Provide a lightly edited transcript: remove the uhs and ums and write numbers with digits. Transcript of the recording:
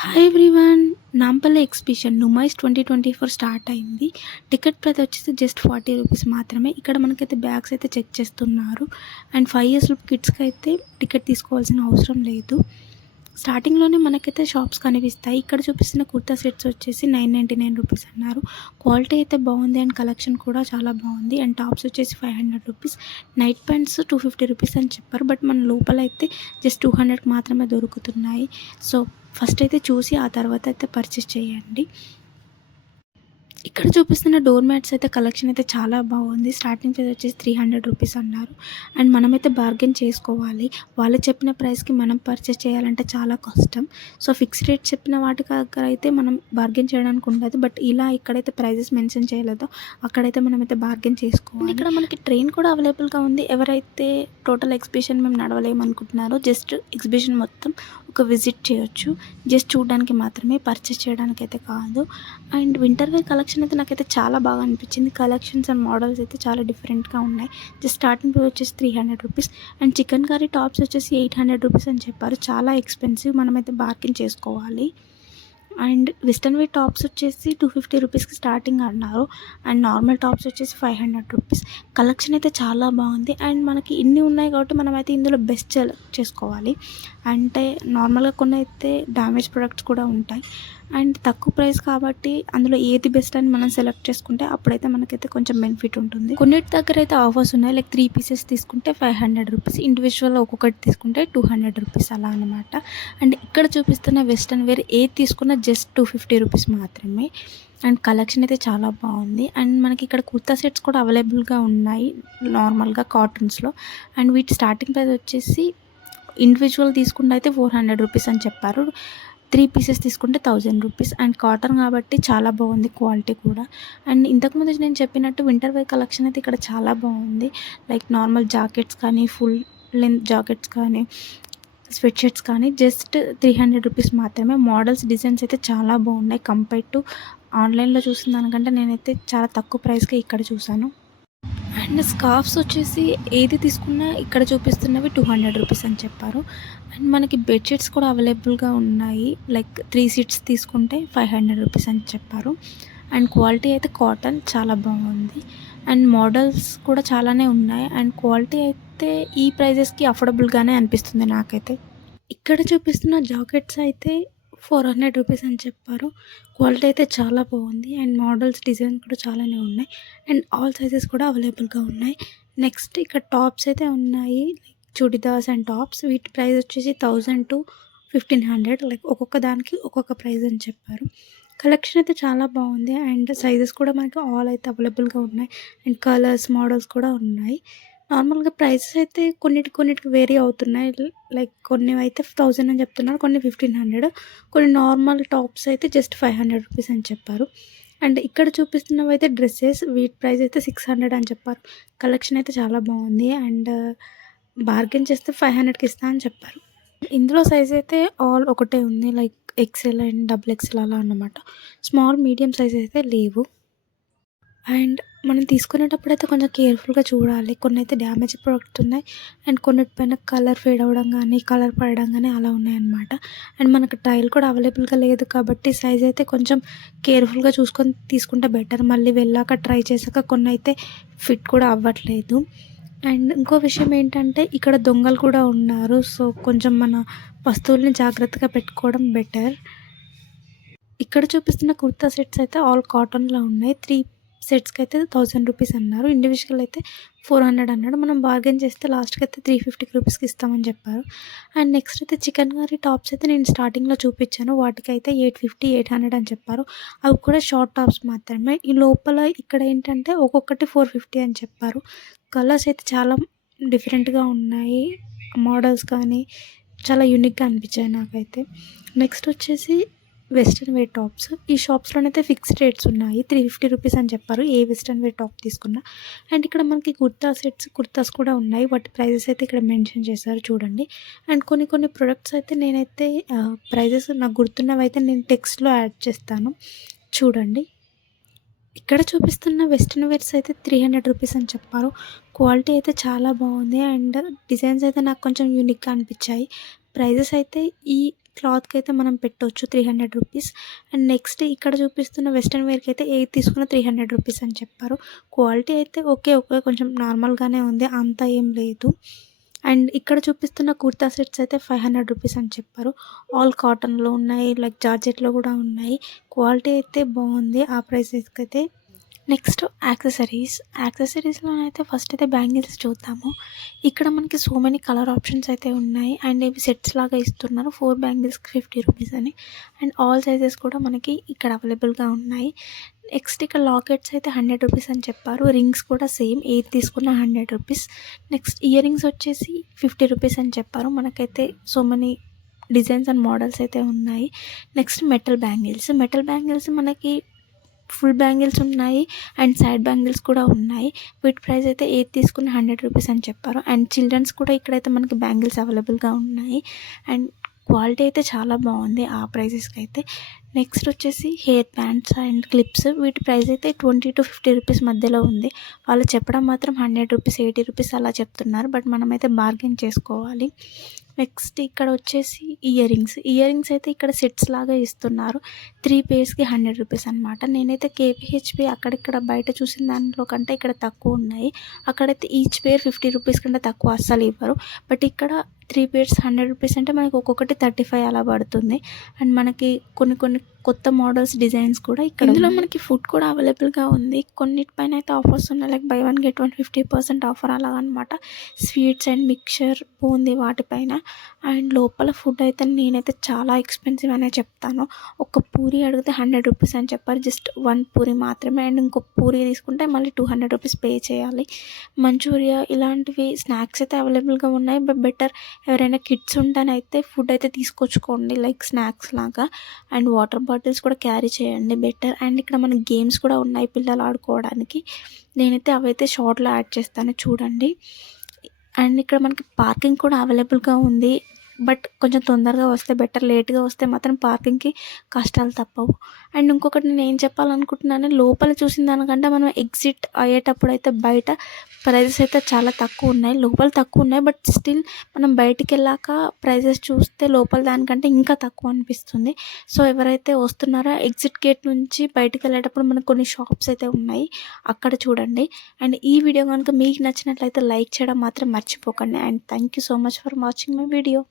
Hi everyone. Nampally exhibition Numaish 2024 start అయింది. Ticket price వచ్చేసి just 40 rupees మాత్రమే. ఇక్కడ మనకైతే బ్యాగ్స్ అయితే చెక్ చేస్తున్నారు. అండ్ 5 ఇయర్స్ కిడ్స్కి అయితే టికెట్ తీసుకోవాల్సిన అవసరం లేదు. స్టార్టింగ్లోనే మనకైతే షాప్స్ కనిపిస్తాయి. ఇక్కడ చూపిస్తున్న కుర్తా సెట్స్ వచ్చేసి 999 రూపీస్ అన్నారు. క్వాలిటీ అయితే బాగుంది అండ్ కలెక్షన్ కూడా చాలా బాగుంది. అండ్ టాప్స్ వచ్చేసి 500 రూపీస్, నైట్ ప్యాంట్స్ 250 రూపీస్ అని చెప్పారు. బట్ మన లోపల అయితే జస్ట్ 200కి మాత్రమే దొరుకుతున్నాయి. సో ఫస్ట్ అయితే చూసి ఆ తర్వాత అయితే పర్చేస్ చేయండి. ఇక్కడ చూపిస్తున్న డోర్ మ్యాట్స్ అయితే కలెక్షన్ అయితే చాలా బాగుంది. స్టార్టింగ్ ప్రైస్ వచ్చేసి 300 రూపీస్ అన్నారు. అండ్ మనమైతే బార్గెన్ చేసుకోవాలి. వాళ్ళు చెప్పిన ప్రైస్కి మనం పర్చేస్ చేయాలంటే చాలా కష్టం. సో ఫిక్స్డ్ రేట్ చెప్పిన వాటి దగ్గర అయితే మనం బార్గెన్ చేయడానికి ఉండదు. బట్ ఇలా ఇక్కడైతే ప్రైజెస్ మెన్షన్ చేయలేదో అక్కడైతే మనమైతే బార్గెన్ చేసుకోవాలి. ఇక్కడ మనకి ట్రైన్ కూడా అవైలబుల్గా ఉంది. ఎవరైతే టోటల్ ఎగ్జిబిషన్ మేము నడవలేమనుకుంటున్నారో జస్ట్ ఎగ్జిబిషన్ మొత్తం ఒక విజిట్ చేయొచ్చు. జస్ట్ చూడడానికి మాత్రమే, పర్చేస్ చేయడానికి అయితే కాదు. అండ్ వింటర్ వేర్ కలెక్షన్ అయితే నాకైతే చాలా బాగా అనిపించింది. కలెక్షన్స్ అండ్ మోడల్స్ అయితే చాలా డిఫరెంట్గా ఉన్నాయి. జస్ట్ స్టార్టింగ్ ప్రైస్ వచ్చేసి 300 rupees. And chicken curry tops వచ్చేసి 800 రూపీస్ అని చెప్పారు. చాలా ఎక్స్పెన్సివ్, మనమైతే బార్గెన్ చేసుకోవాలి. అండ్ వెస్ట్రన్ వేర్ టాప్స్ వచ్చేసి 250 రూపీస్కి స్టార్టింగ్ అన్నారు. అండ్ నార్మల్ టాప్స్ వచ్చేసి 500 రూపీస్. కలెక్షన్ అయితే చాలా బాగుంది. అండ్ మనకి ఇన్ని ఉన్నాయి కాబట్టి మనమైతే ఇందులో బెస్ట్ సెలెక్ట్ చేసుకోవాలి. అంటే నార్మల్గా కొన్ని అయితే డ్యామేజ్ ప్రొడక్ట్స్ కూడా ఉంటాయి. అండ్ తక్కువ ప్రైస్ కాబట్టి అందులో ఏది బెస్ట్ అని మనం సెలెక్ట్ చేసుకుంటే అప్పుడైతే మనకైతే కొంచెం బెనిఫిట్ ఉంటుంది. కొన్నిటి దగ్గర అయితే ఆఫర్స్ ఉన్నాయి. లైక్ 3 పీసెస్ తీసుకుంటే 500 రూపీస్, ఇండివిజువల్ ఒక్కొక్కటి తీసుకుంటే 200 రూపీస్ అలా అనమాట. అండ్ ఇక్కడ చూపిస్తున్న వెస్ట్రన్ వేర్ ఏది తీసుకున్నా జస్ట్ 250 రూపీస్ మాత్రమే. అండ్ కలెక్షన్ అయితే చాలా బాగుంది. అండ్ మనకి ఇక్కడ కుర్తా సెట్స్ కూడా అవైలబుల్గా ఉన్నాయి నార్మల్గా కాటన్స్లో. అండ్ వీటి స్టార్టింగ్ ప్రైస్ వచ్చేసి ఇండివిజువల్ తీసుకుంటే అయితే 400 రూపీస్ అని చెప్పారు. 3 పీసెస్ తీసుకుంటే 1000 రూపీస్. అండ్ కాటన్ కాబట్టి చాలా బాగుంది క్వాలిటీ కూడా. అండ్ ఇంతకుముందు నేను చెప్పినట్టు వింటర్ వేర్ కలెక్షన్ అయితే ఇక్కడ చాలా బాగుంది. లైక్ నార్మల్ జాకెట్స్ కానీ, ఫుల్ లెంత్ జాకెట్స్ కానీ, స్వెట్ షర్ట్స్ కానీ జస్ట్ 300 రూపీస్ మాత్రమే. మోడల్స్, డిజైన్స్ అయితే చాలా బాగున్నాయి. కంపేర్ టు ఆన్లైన్లో చూసిన దానికంటే నేనైతే చాలా తక్కువ ప్రైస్కే ఇక్కడ చూసాను. అండ్ స్కార్ఫ్స్ వచ్చేసి ఏది తీసుకున్నా ఇక్కడ చూపిస్తున్నవి 200 రూపీస్ అని చెప్పారు. అండ్ మనకి బెడ్షీట్స్ కూడా అవైలబుల్గా ఉన్నాయి. లైక్ 3 సీట్స్ తీసుకుంటే 500 రూపీస్ అని చెప్పారు. అండ్ క్వాలిటీ అయితే కాటన్ చాలా బాగుంది. అండ్ మోడల్స్ కూడా చాలానే ఉన్నాయి. అండ్ క్వాలిటీ అయితే ఈ ప్రైజెస్కి అఫోర్డబుల్గానే అనిపిస్తుంది నాకైతే. ఇక్కడ చూపిస్తున్న జాకెట్స్ అయితే 400 రూపీస్ అని చెప్పారు. క్వాలిటీ అయితే చాలా బాగుంది. అండ్ మోడల్స్, డిజైన్ కూడా చాలానే ఉన్నాయి. అండ్ ఆల్ సైజెస్ కూడా అవైలబుల్గా ఉన్నాయి. నెక్స్ట్ ఇక్కడ టాప్స్ అయితే ఉన్నాయి. Like churidars and tops. వీటి ప్రైస్ వచ్చేసి 1000 to 1500. లైక్ ఒక్కొక్క దానికి ఒక్కొక్క ప్రైస్ అని చెప్పారు. కలెక్షన్ అయితే చాలా బాగుంది. అండ్ సైజెస్ కూడా మనకి ఆల్ అయితే అవైలబుల్గా ఉన్నాయి. అండ్ కలర్స్, మోడల్స్ కూడా ఉన్నాయి. నార్మల్గా ప్రైసెస్ అయితే కొన్నిటికి వేరీ అవుతున్నాయి. లైక్ కొన్ని అయితే 1000 అని చెప్తున్నారు, కొన్ని 1500. కొన్ని నార్మల్ టాప్స్ అయితే జస్ట్ 500 రూపీస్ అని చెప్పారు. అండ్ ఇక్కడ చూపిస్తున్నవి అయితే డ్రెస్సెస్. వీటి ప్రైస్ అయితే 600 అని చెప్పారు. కలెక్షన్ అయితే చాలా బాగుంది. అండ్ బార్గెన్ చేస్తే 500కి ఇస్తా అని చెప్పారు. ఇందులో సైజ్ అయితే ఆల్ ఒకటే ఉంది. Like XL and double XL అలా అన్నమాట. స్మాల్, మీడియం సైజ్ అయితే లేవు. అండ్ మనం తీసుకునేటప్పుడు అయితే కొంచెం కేర్ఫుల్గా చూడాలి. కొన్ని అయితే డ్యామేజ్ ప్రోడక్ట్స్ ఉన్నాయి. అండ్ కొన్నిటిపైన కలర్ ఫేడ్ అవ్వడం కానీ, కలర్ పడడం కానీ అలా ఉన్నాయన్నమాట. అండ్ మనకు ట్రయల్ కూడా అవైలబుల్గా లేదు కాబట్టి సైజ్ అయితే కొంచెం కేర్ఫుల్గా చూసుకొని తీసుకుంటే బెటర్. మళ్ళీ వెళ్ళాక ట్రై చేశాక కొన్ని అయితే ఫిట్ కూడా అవ్వట్లేదు. అండ్ ఇంకో విషయం ఏంటంటే ఇక్కడ దొంగలు కూడా ఉన్నారు. సో కొంచెం మన వస్తువుల్ని జాగ్రత్తగా పెట్టుకోవడం బెటర్. ఇక్కడ చూపిస్తున్న కుర్తా సెట్స్ అయితే ఆల్ కాటన్లో ఉన్నాయి. 3 సెట్స్కి అయితే 1000 రూపీస్ అన్నారు. ఇండివిజువల్ అయితే 400 అన్నాడు. మనం బార్గెన్ చేస్తే లాస్ట్కి అయితే 350 రూపీస్కి ఇస్తామని చెప్పారు. అండ్ నెక్స్ట్ అయితే చికెన్ కర్రీ టాప్స్ అయితే నేను స్టార్టింగ్లో చూపించాను. వాటికైతే 850, 800 అని చెప్పారు. అవి కూడా షార్ట్ టాప్స్ మాత్రమే. ఈ లోపల ఇక్కడ ఏంటంటే ఒక్కొక్కటి 450 అని చెప్పారు. కలర్స్ అయితే చాలా డిఫరెంట్గా ఉన్నాయి. మోడల్స్ కానీ చాలా యూనిక్గా అనిపించాయి నాకైతే. నెక్స్ట్ వచ్చేసి వెస్ట్రన్ వేర్ టాప్స్. ఈ షాప్స్లోనైతే ఫిక్స్డ్ రేట్స్ ఉన్నాయి. 350 రూపీస్ అని చెప్పారు ఏ వెస్ట్రన్ వేర్ టాప్ తీసుకున్నా. అండ్ ఇక్కడ మనకి కుర్తా సెట్స్, కుర్తాస్ కూడా ఉన్నాయి. వాటి ప్రైజెస్ అయితే ఇక్కడ మెన్షన్ చేశారు చూడండి. అండ్ కొన్ని ప్రొడక్ట్స్ అయితే నేనైతే ప్రైజెస్ నాకు గుర్తున్నవి అయితే నేను టెక్స్ట్లో యాడ్ చేస్తాను చూడండి. ఇక్కడ చూపిస్తున్న వెస్ట్రన్ వేర్స్ అయితే 300 రూపీస్ అని చెప్పారు. క్వాలిటీ అయితే చాలా బాగుంది. అండ్ డిజైన్స్ అయితే నాకు కొంచెం యూనిక్గా అనిపించాయి. ప్రైజెస్ అయితే ఈ క్లాత్‌కి అయితే మనం పెట్టొచ్చు 300 రూపీస్. అండ్ నెక్స్ట్ ఇక్కడ చూపిస్తున్న వెస్టర్న్ వేర్‌కి అయితే ఏది తీసుకున్న 300 రూపీస్ అని చెప్పారు. క్వాలిటీ అయితే ఓకే. కొంచెం నార్మల్‌గానే ఉంది. అంత ఏం లేదు. అండ్ ఇక్కడ చూపిస్తున్న కుర్తా సెట్స్ అయితే 500 రూపీస్ అని చెప్పారు. ఆల్ కాటన్‌లో ఉన్నాయి. లైక్ జార్జెట్‌లో కూడా ఉన్నాయి. క్వాలిటీ అయితే బాగుంది ఆ ప్రైసెస్‌కైతే. నెక్స్ట్ యాక్సెసరీస్‌లోనైతే ఫస్ట్ అయితే బ్యాంగిల్స్ చూద్దాము. ఇక్కడ మనకి సో మెనీ కలర్ ఆప్షన్స్ అయితే ఉన్నాయి. అండ్ ఇవి సెట్స్ లాగా ఇస్తున్నారు. 4 బ్యాంగిల్స్‌కి 50 రూపీస్ అని. అండ్ ఆల్ సైజెస్ కూడా మనకి ఇక్కడ అవైలబుల్‌గా ఉన్నాయి. నెక్స్ట్ ఇక్కడ లాకెట్స్ అయితే 100 రూపీస్ అని చెప్పారు. రింగ్స్ కూడా సేమ్ ఏది తీసుకున్నా 100 రూపీస్. నెక్స్ట్ ఇయర్ రింగ్స్ వచ్చేసి 50 రూపీస్ అని చెప్పారు. మనకైతే so many designs and models అయితే ఉన్నాయి. నెక్స్ట్ మెటల్ బ్యాంగిల్స్ మనకి ఫుల్ బ్యాంగిల్స్ ఉన్నాయి. అండ్ సైడ్ బ్యాంగిల్స్ కూడా ఉన్నాయి. వీటి ప్రైస్ అయితే ఏది తీసుకున్న 100 రూపీస్ అని చెప్పారు. అండ్ చిల్డ్రన్స్ కూడా ఇక్కడైతే మనకి బ్యాంగిల్స్ అవైలబుల్‌గా ఉన్నాయి. అండ్ క్వాలిటీ అయితే చాలా బాగుంది ఆ ప్రైజెస్‌కి అయితే. నెక్స్ట్ వచ్చేసి హెయిర్ బ్యాండ్స్ అండ్ క్లిప్స్. వీటి ప్రైస్ అయితే 20-50 రూపీస్ మధ్యలో ఉంది. వాళ్ళు చెప్పడం మాత్రం 100 రూపీస్, 80 రూపీస్ అలా చెప్తున్నారు. బట్ మనమైతే బార్గెన్ చేసుకోవాలి. నెక్స్ట్ ఇక్కడ వచ్చేసి ఇయర్ రింగ్స్ అయితే ఇక్కడ సెట్స్ లాగా ఇస్తున్నారు. 3 పేర్స్‌కి 100 రూపీస్ అనమాట. నేనైతే కేపీహెచ్‌పి అక్కడిక్కడ బయట చూసిన దాంట్లో కంటే ఇక్కడ తక్కువ ఉన్నాయి. అక్కడైతే ఈచ్ పేర్ 50 రూపీస్ కంటే తక్కువ అస్సలు ఇవ్వరు. బట్ ఇక్కడ 3 పేర్స్ 100 రూపీస్ అంటే మనకి ఒక్కొక్కటి 35 అలా పడుతుంది. అండ్ మనకి కొన్ని కొత్త మోడల్స్, డిజైన్స్ కూడా ఇక్కడ ఇందులో మనకి ఫుడ్ కూడా అవైలబుల్‌గా ఉంది. కొన్నిటిపైన అయితే ఆఫర్స్ ఉన్నాయి. లైక్ బై 1 గెట్ 1 50% ఆఫర్ అలాగనమాట. స్వీట్స్ అండ్ మిక్చర్ బూందీ వాటిపైన. అండ్ లోపల ఫుడ్ అయితే నేనైతే చాలా ఎక్స్పెన్సివ్ అనే చెప్తాను. ఒక పూరి అడిగితే 100 రూపీస్ అని చెప్పారు. జస్ట్ 1 పూరి మాత్రమే. అండ్ ఇంకో పూరి తీసుకుంటే మళ్ళీ 200 రూపీస్ పే చేయాలి. మంచూరియా ఇలాంటివి స్నాక్స్ అయితే అవైలబుల్‌గా ఉన్నాయి. బట్ బెటర్ ఎవరైనా కిడ్స్ ఉంటేనైతే ఫుడ్ అయితే తీసుకొచ్చుకోండి లైక్ స్నాక్స్ లాగా. అండ్ వాటర్ బాటిల్స్ కూడా క్యారీ చేయండి బెటర్. అండ్ ఇక్కడ మనకి గేమ్స్ కూడా ఉన్నాయి పిల్లలు ఆడుకోవడానికి. నేనైతే అవైతే షార్ట్‌లో యాడ్ చేస్తాను చూడండి. అండ్ ఇక్కడ మనకి పార్కింగ్ కూడా అవైలబుల్‌గా ఉంది. బట్ కొంచెం తొందరగా వస్తే బెటర్. లేట్‌గా వస్తే మాత్రం పార్కింగ్‌కి కష్టాలు తప్పవు. అండ్ ఇంకొకటి నేను ఏం చెప్పాలనుకుంటున్నాను, లోపల చూసిన దానికంటే మనం ఎగ్జిట్ అయ్యేటప్పుడైతే బయట ప్రైజెస్ అయితే చాలా తక్కువ ఉన్నాయి. లోపల తక్కువ ఉన్నాయి. బట్ స్టిల్ మనం బయటికెళ్ళాక ప్రైజెస్ చూస్తే లోపల దానికంటే ఇంకా తక్కువ అనిపిస్తుంది. సో ఎవరైతే వస్తున్నారో ఎగ్జిట్ గేట్ నుంచి బయటికెళ్ళేటప్పుడు మనకు కొన్ని షాప్స్ అయితే ఉన్నాయి. అక్కడ చూడండి. అండ్ ఈ వీడియో కనుక మీకు నచ్చినట్లయితే లైక్ చేయడం మాత్రం మర్చిపోకండి. And thank you so much for watching my video.